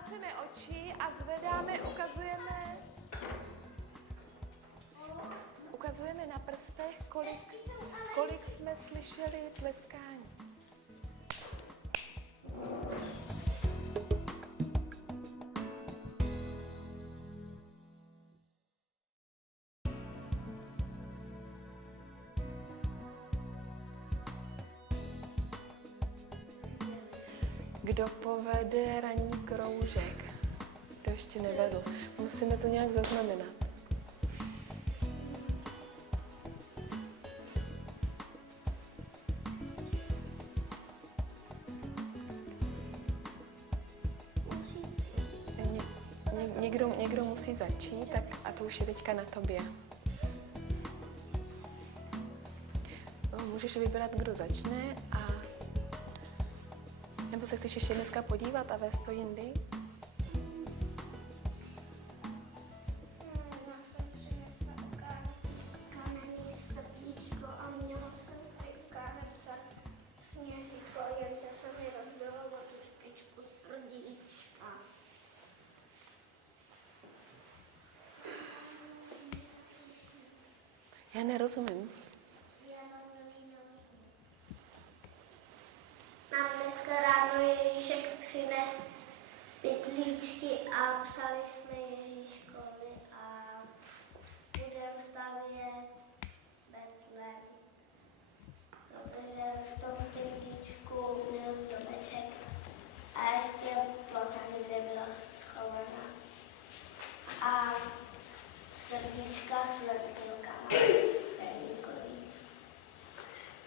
zavřeme oči a zvedáme, ukazujeme na prstech, kolik jsme slyšeli tleskání. Kdo povede ranní kroužek? Kdo ještě nevedl? Musíme to nějak zaznamenat. Někdo musí začít, tak a to už je teďka na tobě. No, můžeš vybrat, kdo začne a nebo se chceš ještě dneska podívat a vést to jindy? Já jsem přinesla ukázat místo píčko a měla jsem tady ukázat sněžítko, jenže se mi rozbilo o tu špičku srdíčka. Já nerozumím. Nám dneska ráno Ježíšek přines pytlíčky a psali jsme Ježíškovi a budeme stavět Betlém. Protože v tom pytlíčku byl domeček a ještě plocha, kde byla schovaná. A srdíčka s ventilkama.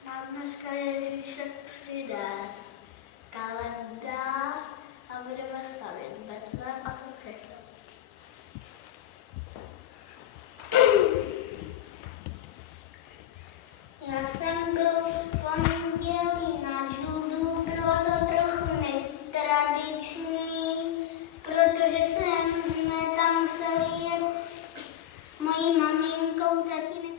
Nám dneska Ježíšek přines kalendář a budeme stavět Betlém a to všechno. Já jsem byl v pondělí na judu, bylo to trochu netradiční, protože jsme tam museli jet s mojí maminkou, tatínek.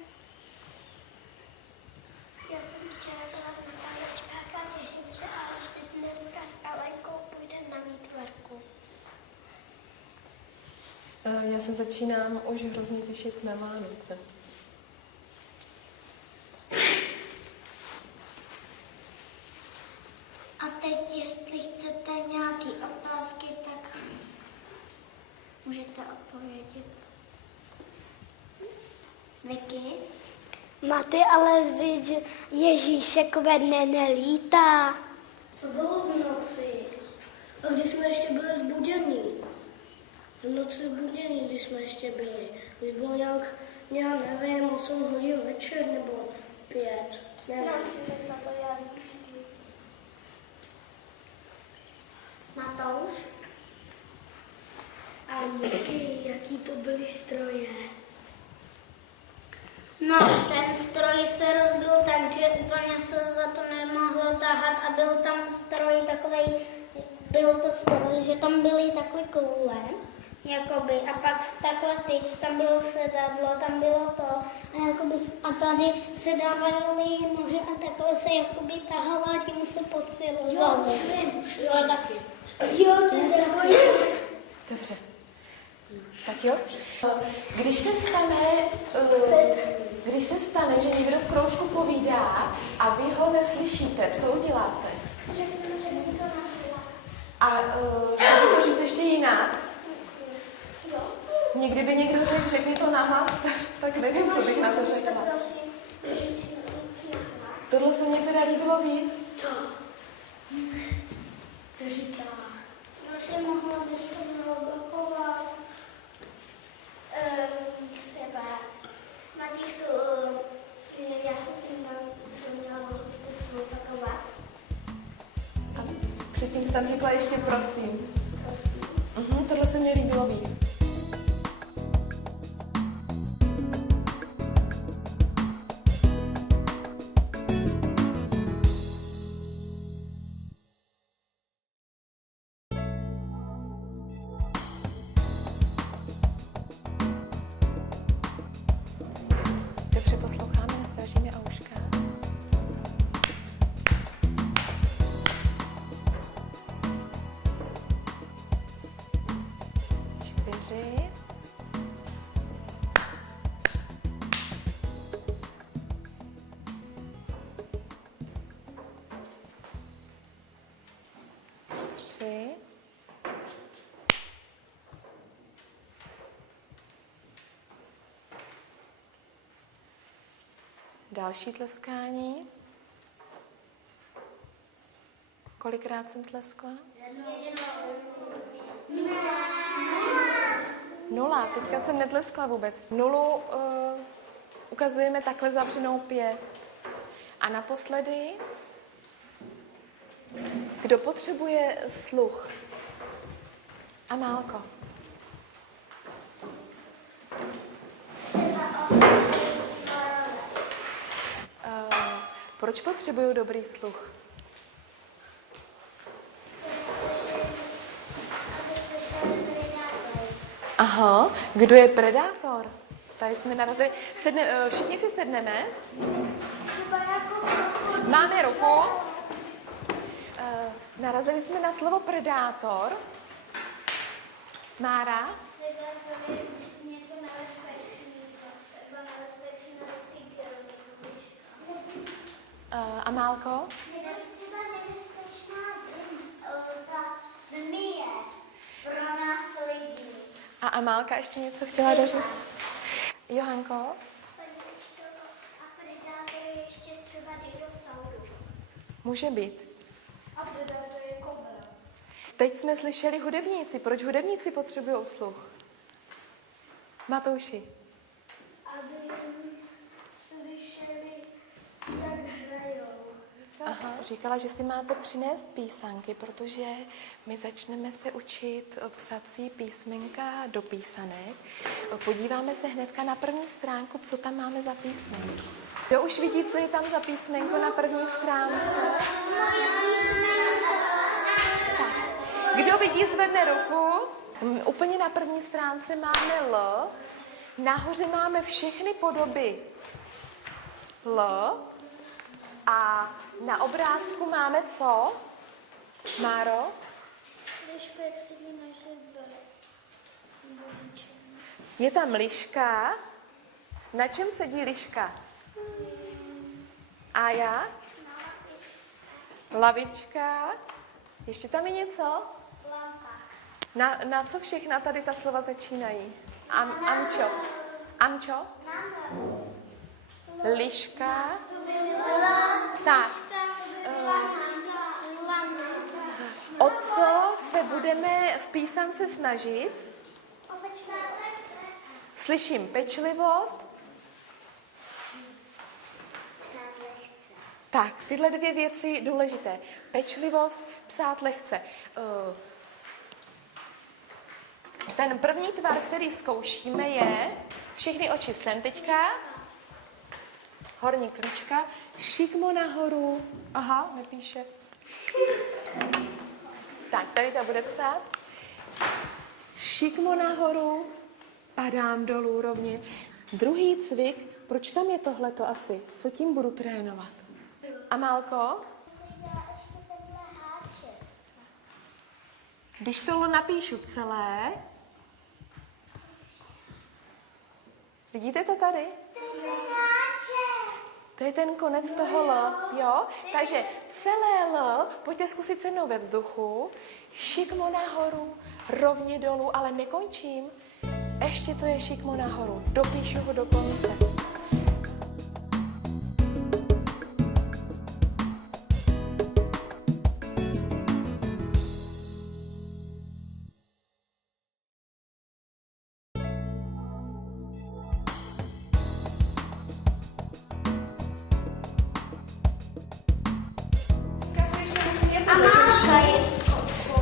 Já jsem včera byla v Natálečkách a těším se, až dneska s Alenkou půjde na výtvarku. Já se začínám už hrozně těšit na Vánoce. A teď, jestli chcete nějaké otázky, tak můžete odpovědět. Vicky? Maty, ale vždyť Ježíšek ve dne nelítá. To bylo v noci. A když jsme ještě byli zbudění. V noci zbudění, když jsme ještě byli. Když bylo nějak nevím, 8 hodin večer nebo 5. Nám si tak za to jazyčky. Matouš? A jaký to byly stroje? No, ten stroj se rozbil, takže úplně se za to nemohlo tahat a byl tam stroj takovej, bylo to stroj, že tam byly takové koule, jakoby, a pak takhle tyč, tam bylo sedadlo, tam bylo to, a tady se dávaly nohy a takhle se jakoby tahalo a tím se posilovalo. Jo, taky. Jo, teda. Dobře. Tak jo. Když se stane, že někdo v kroužku povídá a vy ho neslyšíte, co uděláte? A můžete to říct ještě jinak? Někdy by někdo řekl mi to nahlas, tak nevím, co bych na to řekla. Tohle se mně teda líbilo víc. Co říká? Vlastně mohla bys to zopakovat. Třeba Matíšku, já jsem měla to zopakovat. A předtím jsi tam řekla ještě prosím. Prosím. Tohle se mně líbilo víc. Posloucháme, nastražíme ouška. 3. Další tleskání. Kolikrát jsem tleskla? 0. Teďka jsem netleskla vůbec. 0 ukazujeme takhle zavřenou pěst. A naposledy, kdo potřebuje sluch? Amálko. Proč potřebuju dobrý sluch? Aha, kdo je predátor? Tady jsme narazili. Všichni si sedneme. Máme ruku. Narazili jsme na slovo predátor. Mára? Něco nebezpečného, třeba nebezpečného tygru. Amálko? Třeba nebezpečná zmije pro nás lidi. A Amálka ještě něco chtěla doříct? Johanko? A predátor je ještě třeba dinosaurus. Může být. A predátor je kobra. Teď jsme slyšeli hudebníci. Proč hudebníci potřebují sluch? Matouši? Aby slyšeli, jak hrajou. Aha, říkala, že si máte přinést písanky, protože my začneme se učit psací písmenka do písanek. Podíváme se hnedka na první stránku, co tam máme za písmenky. Kdo už vidí, co je tam za písmenko na první stránce? Tak. Kdo vidí, zvedne ruku. Úplně na první stránce máme L. Nahoře máme všechny podoby L. A na obrázku máme co? Máro? Liška, jak sedí na židli. Je tam liška. Na čem sedí liška? A já? Lavička. Ještě tam je něco? Na co všechna tady ta slova začínají? Amčo. Amčo? Liška. Tak. O co se budeme v písance snažit? Slyším pečlivost. Tak, tyhle dvě věci důležité. Pečlivost, psát lehce. Ten první tvar, který zkoušíme, je všechny oči sem teďka. Horní klička. Šikmo nahoru. Aha, nepíše. Tak, tady to bude psát. Šikmo nahoru. Padám dolů rovně. Druhý cvik. Proč tam je tohleto asi? Co tím budu trénovat? Amálko? Když to napíšu celé, vidíte to tady? To je ten konec toho L, jo? Takže celé L, pojďte zkusit se mnou ve vzduchu, šikmo nahoru, rovně dolů, ale nekončím. Ještě to je šikmo nahoru, dopíšu ho do konce.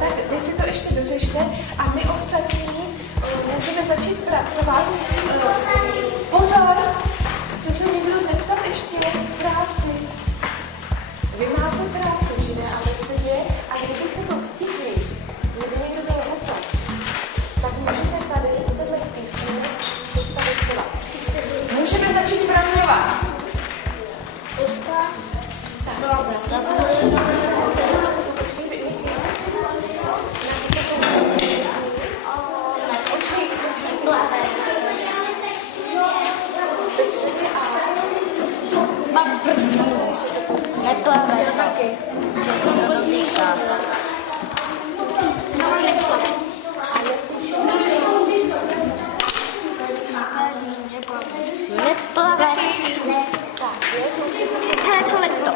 Tak vy si to ještě dořešte a my ostatní můžeme začít pracovat. Pozor! Chce se někdo zeptat ještě v práci? Vy máte práci, že ne? A veselě. A kdybyste to stihli, kdyby někdo byl hotov, tak můžete tady z této písně sestavit slova. Můžeme začít pracovat. Neplavaj to, že se to dotýká. Plave. Hele, člověk to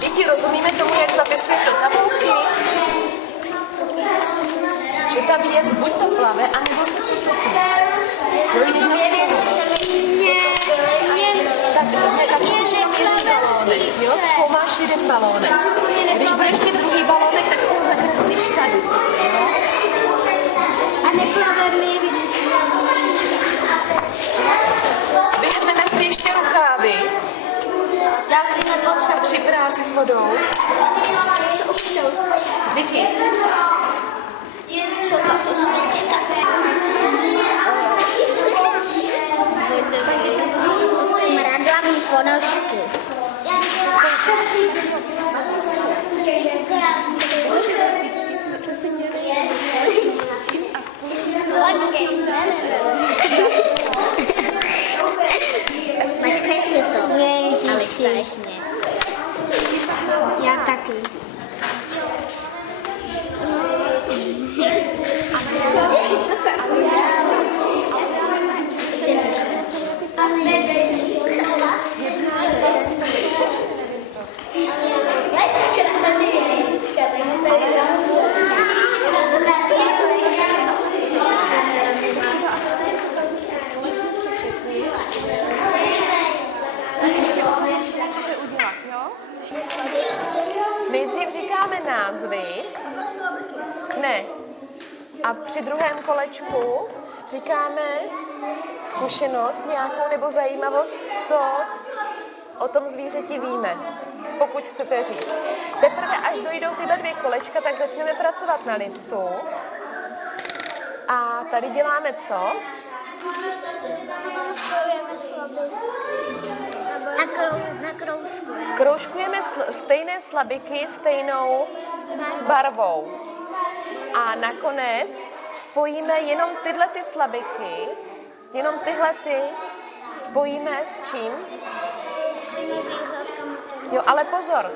Děti, rozumíme tomu, jak zapisuje do tabulky? Že ta věc buď to plave, anebo se potopí. Tak už je jeden balónek, jo? Zkoumáš jeden balónek. Když bude ještě druhý balónek, tak se ho zakreslíš tady. A neplave mi vidíš. Vyhneme si ještě rukávy. Já si nepotřebuji. Při práci s vodou. Vicky. Co to svíčka? Smradlavý ponožky. Počkej si to. Ale strašně. Já taky. Nejdřív říkáme názvy. Ne. A při druhém kolečku říkáme zkušenost nějakou nebo zajímavost, co o tom zvířeti víme, pokud chcete říct. Teprve až dojdou tyhle dvě kolečka, tak začneme pracovat na listu. A tady děláme co? Kroužkujeme stejné slabiky stejnou barvou. A nakonec spojíme jenom tyhle ty slabiky, jenom tyhle ty spojíme s čím? S těmi zvířátkami. Jo, ale pozor,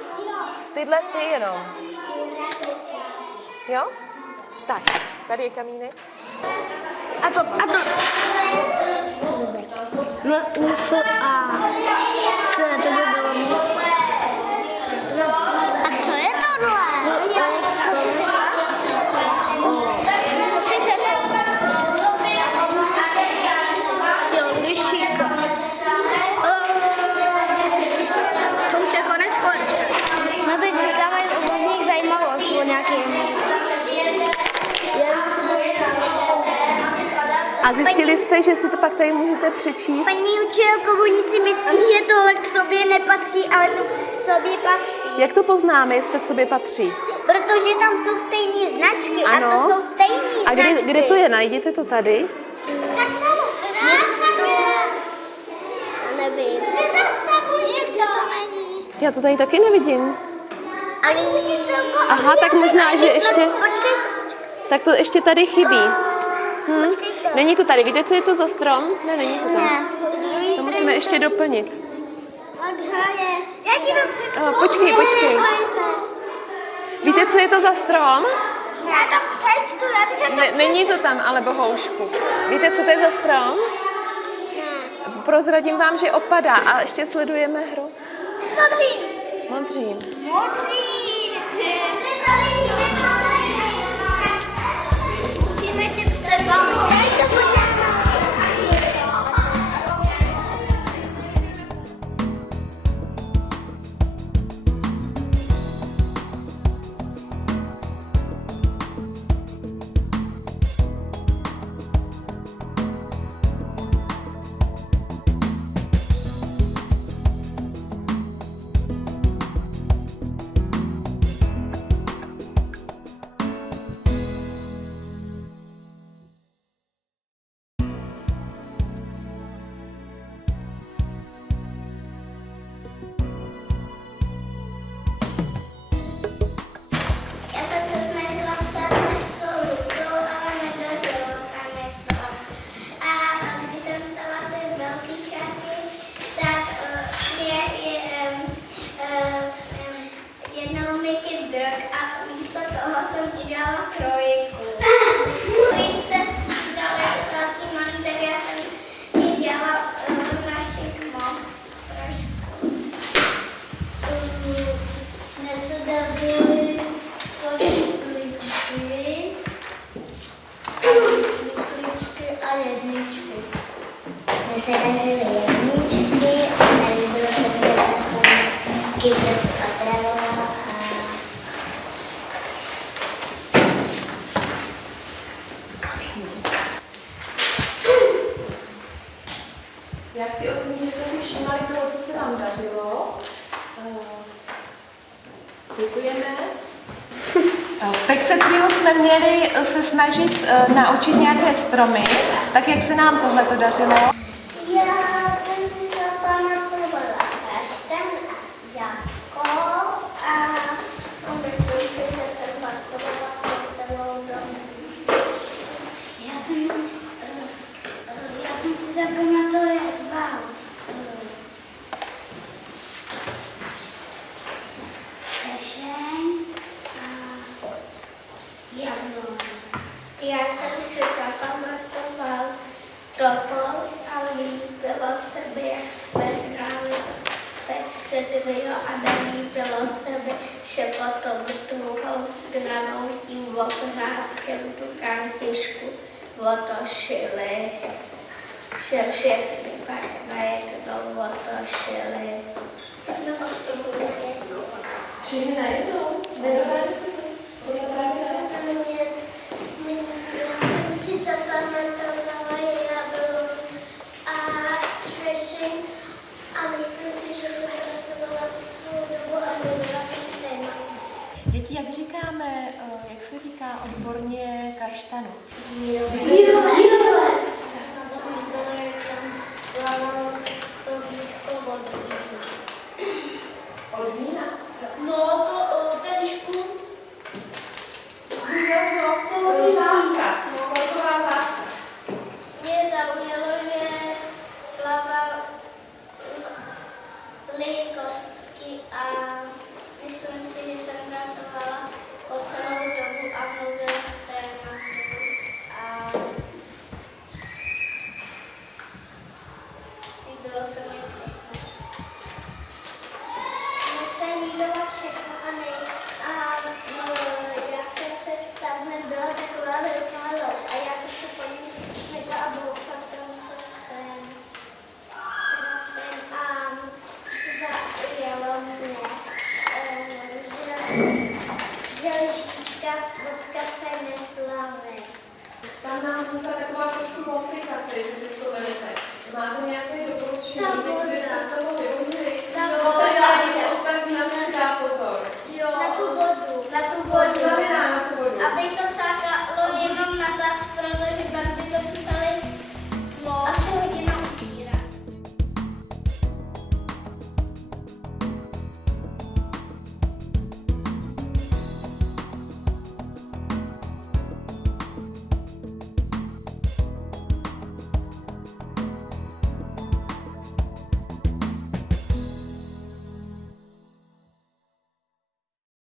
tyhle ty jenom. Jo? Tak, tady je kamínek. A to. No, mufu a. Ne, to by bylo mufu. A co je tohle? Jo, lišíka. To už je konec kolečka. No teď říkáme o nich zajímavost, o nějaký. A zjistili jste, že si to pak tady můžete přečíst? Paní učitelko, oni si myslí, že tohle k sobě nepatří, ale to k sobě patří. Jak to poznáme, jestli to k sobě patří? Protože tam jsou stejné značky Ano. a to jsou stejné A značky. kde to je? Najděte to tady? Nevím. Já to tady taky nevidím. Ale Aha, tak možná, že ještě... Počkej. Tak to ještě tady chybí. Počkejte. Není to tady. Víte, co je to za strom? Ne, není to tam. Ne. To musíme ještě doplnit. Já ti to přečtu. Počkej. Víte, co je to za strom? Já to přečtu. Není to tam, ale bohoušku. Víte, co to je za strom? Prozradím vám, že opadá. A ještě sledujeme hru. Modřím. Musíme si přebavit. se dařily jedničky, nelíbilo se mi, že jsem kytr potravovala a Já chci ocenit, že jste si všimali toho, co se vám dařilo. Děkujeme. V Pexetriu jsme měli se snažit naučit nějaké stromy, tak jak se nám tohleto dařilo? já jsem si zapamatovala kaštan a jako a myslím, že jsem pracovala po celou dobu. Já jsem si zapamatovala sešeň a jablon. Já jsem si zapamatoval topol a líbilo se mi, jak jsme hráli Pexetriu a nelíbilo se mi, že potom druhou stranou tím okrázkem tu kartičku otočili, že všechny pak najednou otočili. Všichni najednou? Nedobrali jste to? Podle pravidel? Já jsem si zapamatovala jablon a třešin a myslím si, že jsem pracovala svou dobu a nebyla jsem téma. Děti, jak říkáme, jak se říká odborně kaštanu? Výrobec. Na to bylo, jak tam plavalo to víčko od vína. Od vína? No, ten škůd. Zámka. Kolková zámka. Mě zaujalo, že plavaly kostky a myslím si, že jsem pracovala po celou dobu a mluvila tématu. A líbilo se mi všechno. Mně se líbilo všechno a já jsem se tam nebyla taková velká loď a já jsem se po ní šmykla a bouchla jsem se sem. A zaujalo mě, že lištička od kafe neplave. Tam nás vznikla taková trošku komplikace, jestli si vzpomenete. Máte nějaké doporučení, Ta něco byste voda. z toho využili?